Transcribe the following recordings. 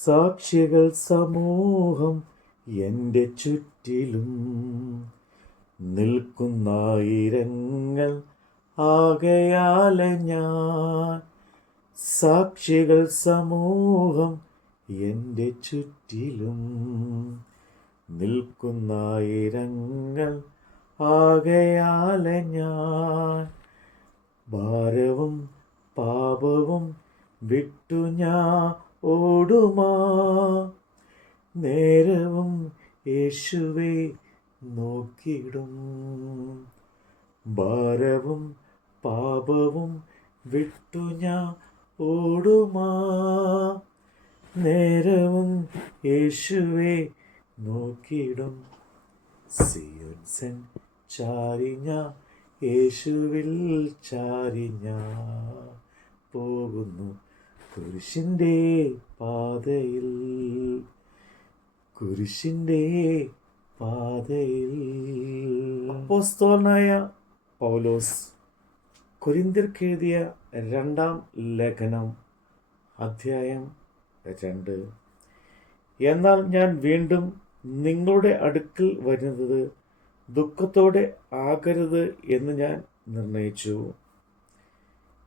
സാക്ഷികൾ സമൂഹം എൻ്റെ ചുറ്റിലും നിൽക്കുന്നായിരങ്ങൾ ആകയാലെ ഞാൻ. സാക്ഷികൾ സമൂഹം എൻ്റെ ചുറ്റിലും നിൽക്കുന്നായിരങ്ങൾ ആകയാലെ ഞാൻ. ഭാരവും പാപവും വിട്ടു ഞാൻ ഓടുമാ നേരവും യേശുവെ നോക്കിടും. ഭാരവും പാപവും വിട്ടു ഞാൻ ഓടുമാ നേരവും യേശുവെ നോക്കിടും. സിയോൻ ചാരിഞ്ഞ യേശുവിൽ ചാരിഞ്ഞ പോകുന്നു കുരിശിൻ്റെ പാതയിൽ, കുരിശിൻ്റെ പാതയിൽ. അപ്പോസ്തലനായ പൗലോസ് കൊരിന്ത്യർക്കെഴുതിയ 2 ലേഖനം അധ്യായം 2. എന്നാൽ ഞാൻ വീണ്ടും നിങ്ങളുടെ അടുക്കൽ വരുന്നത് ദുഃഖത്തോടെ ആകരുത് എന്ന് ഞാൻ നിർണയിച്ചു.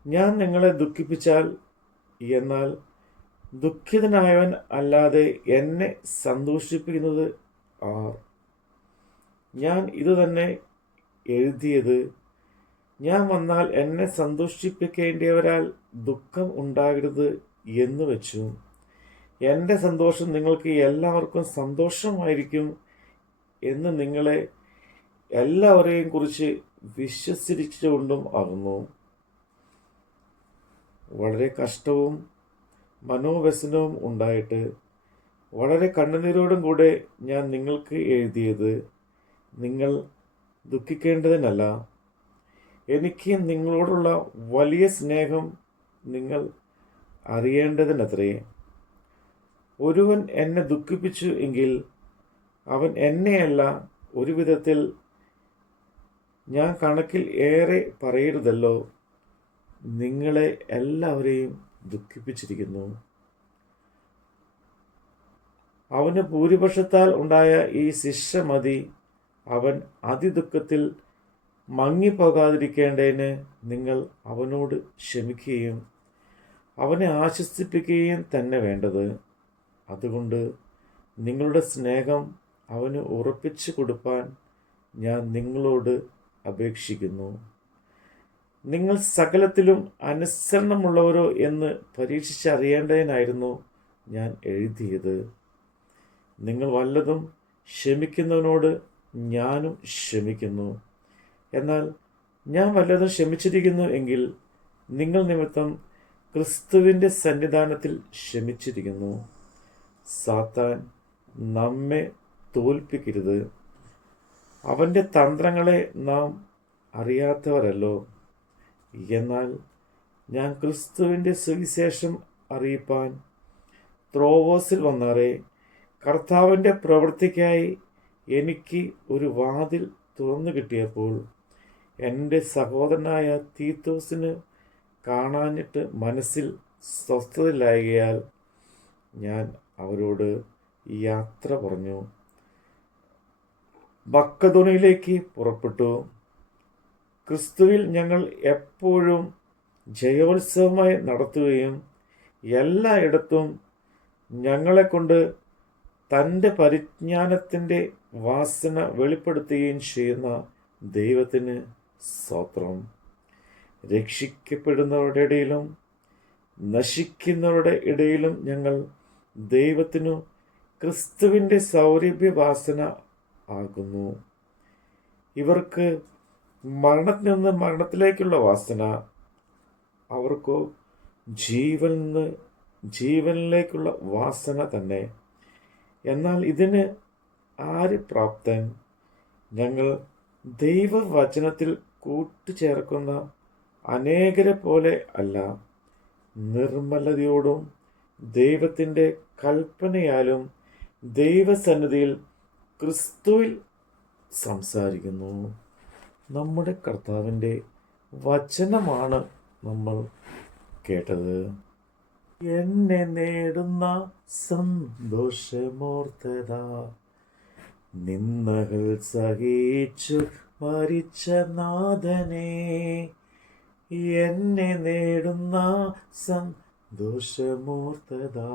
ഞാൻ നിങ്ങളെ ദുഃഖിപ്പിച്ചാൽ, എന്നാൽ ദുഃഖിതനായവൻ അല്ലാതെ എന്നെ സന്തോഷിപ്പിക്കുന്നത് ആർ? ഞാൻ ഇതുതന്നെ എഴുതിയത്, ഞാൻ വന്നാൽ എന്നെ സന്തോഷിപ്പിക്കേണ്ടിയവരാൽ ദുഃഖം ഉണ്ടാകരുത് എന്ന് വെച്ചു. എൻ്റെ സന്തോഷം നിങ്ങൾക്ക് എല്ലാവർക്കും സന്തോഷമായിരിക്കും എന്ന് നിങ്ങളെ എല്ലാവരെയും കുറിച്ച് വിശ്വസിച്ചുകൊണ്ടും ആകുന്നു. വളരെ കഷ്ടവും മനോവ്യസനവും ഉണ്ടായിട്ട് വളരെ കണ്ണുനീരോടും കൂടെ ഞാൻ നിങ്ങൾക്ക് എഴുതിയത് നിങ്ങൾ ദുഃഖിക്കേണ്ടതിനല്ല. എനിക്ക് നിങ്ങളോടുള്ള വലിയ സ്നേഹം നിങ്ങൾ അറിയേണ്ടതിനത്രേ. ഒരുവൻ എന്നെ ദുഃഖിപ്പിച്ചു എങ്കിൽ അവൻ എന്നെയല്ല, ഒരു വിധത്തിൽ ഞാൻ കണക്കിൽ ഏറെ പറയരുതല്ലോ, നിങ്ങളെ എല്ലാവരെയും ദുഃഖിപ്പിച്ചിരിക്കുന്നു. അവന് ഭൂരിപക്ഷത്താൽ ഉണ്ടായ ഈ ശിക്ഷ മതി. അവൻ അതിദുഃഖത്തിൽ മങ്ങിപ്പോകാതിരിക്കേണ്ടതിന് നിങ്ങൾ അവനോട് ക്ഷമിക്കുകയും അവനെ ആശ്വസിപ്പിക്കുകയും തന്നെ വേണ്ടത്. അതുകൊണ്ട് നിങ്ങളുടെ സ്നേഹം അവന് ഉറപ്പിച്ചു കൊടുപ്പാൻ ഞാൻ നിങ്ങളോട് അപേക്ഷിക്കുന്നു. നിങ്ങൾ സകലത്തിലും അനുസരണമുള്ളവരോ എന്ന് പരീക്ഷിച്ചറിയേണ്ടതിനായിരുന്നു ഞാൻ എഴുതിയത്. നിങ്ങൾ വല്ലതും ക്ഷമിക്കുന്നവനോട് ഞാനും ക്ഷമിക്കുന്നു. എന്നാൽ ഞാൻ വല്ലതും ക്ഷമിച്ചിരിക്കുന്നു എങ്കിൽ നിങ്ങൾ നിമിത്തം ക്രിസ്തുവിൻ്റെ സന്നിധാനത്തിൽ ക്ഷമിച്ചിരിക്കുന്നു. സാത്താൻ നമ്മെ തോൽപ്പിക്കരുത്. അവൻ്റെ തന്ത്രങ്ങളെ നാം അറിയാത്തവരല്ലോ. എന്നാൽ ഞാൻ ക്രിസ്തുവിൻ്റെ സുവിശേഷം അറിയിപ്പാൻ ത്രോവോസിൽ വന്നാറേ, കർത്താവിൻ്റെ പ്രവൃത്തിക്കായി എനിക്ക് ഒരു വാതിൽ തുറന്നു കിട്ടിയപ്പോൾ എൻ്റെ സഹോദരനായ തീത്തോസിന് കാണാഞ്ഞിട്ട് മനസ്സിൽ സ്വസ്ഥതയില്ലായകയാൽ ഞാൻ അവരോട് യാത്ര പറഞ്ഞു മക്കെദോന്യയിലേക്ക് പുറപ്പെട്ടു. ക്രിസ്തുവിൽ ഞങ്ങൾ എപ്പോഴും ജയോത്സവമായി നടത്തുകയും എല്ലായിടത്തും ഞങ്ങളെക്കൊണ്ട് തൻ്റെ പരിജ്ഞാനത്തിൻ്റെ വാസന വെളിപ്പെടുത്തുകയും ചെയ്യുന്ന ദൈവത്തിന് സ്തോത്രം. രക്ഷിക്കപ്പെടുന്നവരുടെ ഇടയിലും നശിക്കുന്നവരുടെ ഇടയിലും ഞങ്ങൾ ദൈവത്തിനു ക്രിസ്തുവിൻ്റെ സൗരഭ്യവാസന ആകുന്നു. ഇവർക്ക് മരണത്തിൽ നിന്ന് മരണത്തിലേക്കുള്ള വാസന, അവർക്കോ ജീവനിൽ നിന്ന് ജീവനിലേക്കുള്ള വാസന തന്നെ. എന്നാൽ ഇതിന് ആര് പ്രാപ്തൻ? ഞങ്ങൾ ദൈവവചനത്തിൽ കൂട്ടുചേർക്കുന്ന അനേകരെ പോലെ അല്ല, നിർമ്മലതയോടും ദൈവത്തിൻ്റെ കൽപ്പനയാലും ദൈവസന്നിധിയിൽ ക്രിസ്തുവിൽ സംസാരിക്കുന്നു. നമ്മുടെ കർത്താവിൻ്റെ വചനമാണ് നമ്മൾ കേട്ടത്. എന്നെ നേടുന്ന സന്തോഷമോർത്തതാ. നിന്ദകൾ സഹിച്ചു മരിച്ച നാഥനെ, എന്നെ നേടുന്ന സന്തോഷമോർത്തതാ.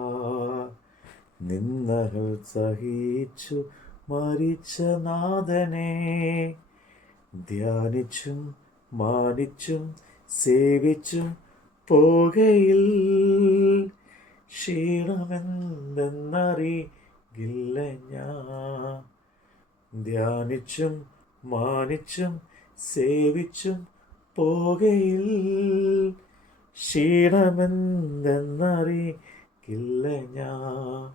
നിന്ദകൾ സഹിച്ചു മരിച്ച നാഥനെ, ധ്യാനിച്ചും മാനിച്ചും സേവിച്ചും പോകയിൽ ക്ഷീണമെന്തെന്നറിയില്ല ഞാൻ. ധ്യാനിച്ചും മാനിച്ചും സേവിച്ചും പോകയിൽ ക്ഷീണമെന്തെന്നറിയില്ല ഞാൻ.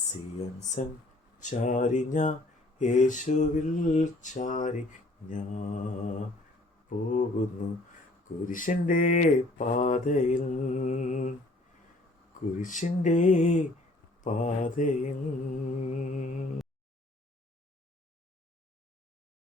സിയോൻ സഞ്ചാരിഞ്ഞ യേശുവിൽ ചാരി ഞാൻ പോകുന്നു കുരിശിൻ്റെ പാതയിൽ, കുരിശിൻ്റെ പാതയിൽ.